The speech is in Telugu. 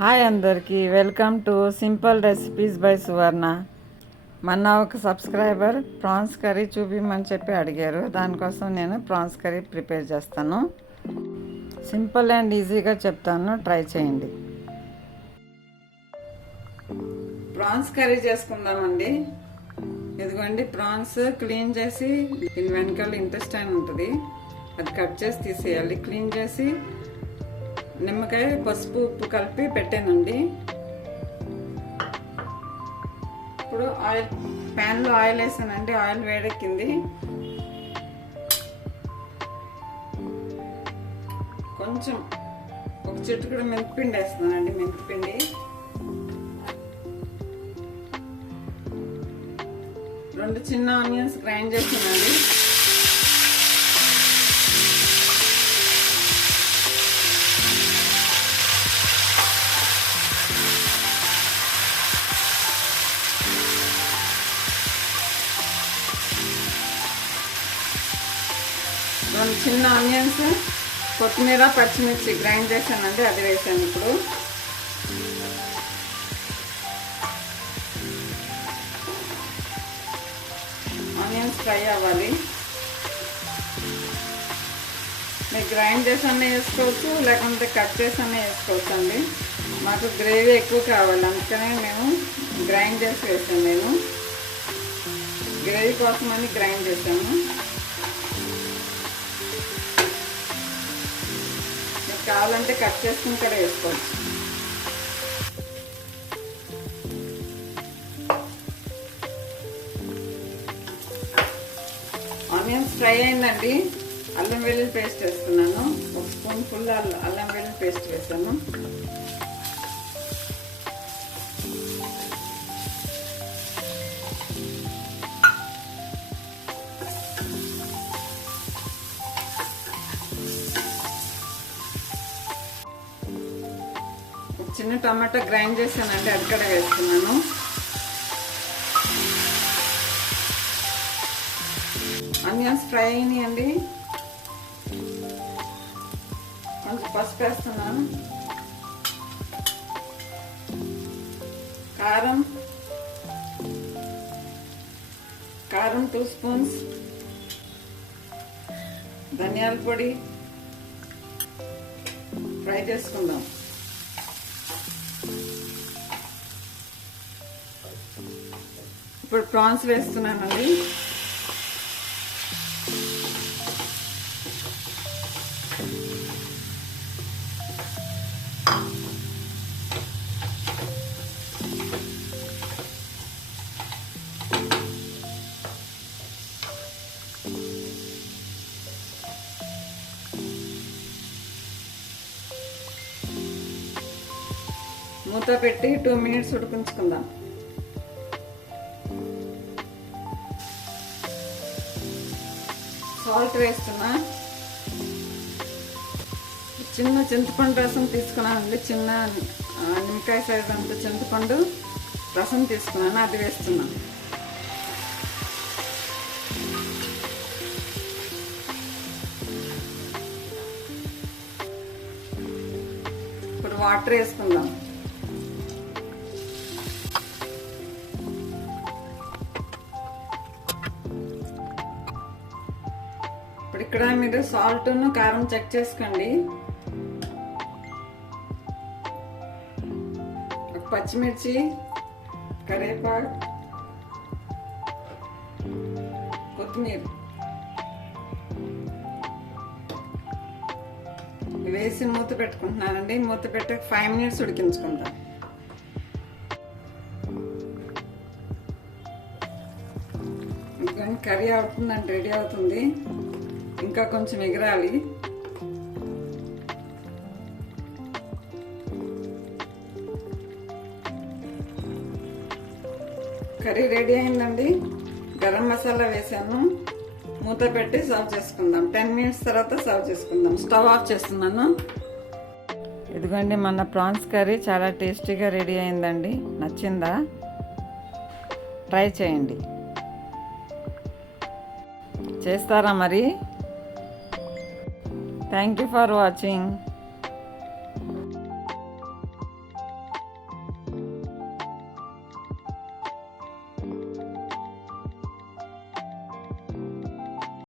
హాయ్ అందరికీ, welcome to simple recipes by Suvarna. మొన్న ఒక సబ్స్క్రైబర్ ప్రాన్స్ కర్రీ చూపించమని చెప్పి అడిగారు. దానికోసం నేను ప్రాన్స్ కర్రీ ప్రిపేర్ చేస్తాను. సింపుల్ అండ్ ఈజీగా చెప్తాను, ట్రై చేయండి. ప్రాన్స్ కర్రీ చేసుకుందామండి. ఇదిగోండి, ప్రాన్స్ క్లీన్ చేసి దీని వెనకాల ఇంటెస్టైన్ ఉంటుంది, అది కట్ చేసి తీసేయాలి. క్లీన్ చేసి నిమ్మకాయ, పసుపు, ఉప్పు కలిపి పెట్టానండి. ఇప్పుడు ప్యాన్లో ఆయిల్ వేసానండి. ఆయిల్ వేడెక్కింది. కొంచెం ఒక చిటికెడు మెంతిపిండి వేస్తున్నానండి. మెంతిపిండి, 2 చిన్న ఆనియన్స్ గ్రైండ్ చేస్తున్నానండి. చిన్న ఆనియన్స్, కొత్తిమీర, పచ్చిమిర్చి గ్రైండ్ చేశానండి, అది వేసాను. ఇప్పుడు ఆనియన్స్ ఫ్రై అవ్వాలి. మీరు గ్రైండ్ చేసి అన్నీ వేసుకోవచ్చు, లేకుంటే కట్ చేసి అన్నీ వేసుకోవచ్చు అండి. మాకు గ్రేవీ ఎక్కువ కావాలి, అందుకనే మేము గ్రైండ్ చేసి వేసాను. నేను గ్రేవీ కోసం అని గ్రైండ్ చేశాను. కావాలంటే కట్ చేసుకుని కూడా వేసుకోవచ్చు. ఆనియన్స్ ఫ్రై అయిందండి. అల్లం వెల్లుల్లి పేస్ట్ వేస్తున్నాను. 1 స్పూన్ ఫుల్ అల్లం వెల్లుల్లి పేస్ట్ వేసాను. చిన్న టమాటా గ్రైండ్ చేశానండి, అది కూడా వేస్తున్నాను. ఆనియన్స్ ఫ్రై అయినాయండి. కొంచెం పసుపు వేస్తున్నాను. కారం 2 స్పూన్స్, ధనియాల పొడి ఫ్రై చేసుకుందాం. ఇప్పుడు ప్రాన్స్ వేస్తున్నానండి. మూత పెట్టి 2 మినిట్స్ ఉడికించుకుందాం. సాల్ట్ వేస్తున్నా. చిన్న చింతపండు రసం తీసుకున్నానండి. చిన్న నిమ్మకాయ సైజ్ అంత చింతపండు రసం తీసుకున్నాను, అది వేస్తున్నాను. ఇప్పుడు వాటర్ వేసుకుందాం. ఇక్కడ మీరు సాల్ట్ కారం చెక్ చేసుకోండి. పచ్చిమిర్చి, కరివేపాకు, కొత్తిమీర వేసి మూత పెట్టుకుంటున్నానండి. మూత పెట్టి 5 మినిట్స్ ఉడికించుకుంటాం. కర్రీ అవుతుందండి, రెడీ అవుతుంది. ఇంకా కొంచెం ఎగరాలి. కర్రీ రెడీ అయిందండి. గరం మసాలా వేసాను. మూత పెట్టి సర్వ్ చేసుకుందాం. 10 మినిట్స్ తర్వాత సర్వ్ చేసుకుందాం. స్టవ్ ఆఫ్ చేస్తున్నాను. ఇదిగోండి, మన ప్రాన్స్ కర్రీ చాలా టేస్టీగా రెడీ అయిందండి. నచ్చిందా? ట్రై చేయండి. చేస్తారా మరి? Thank you for watching.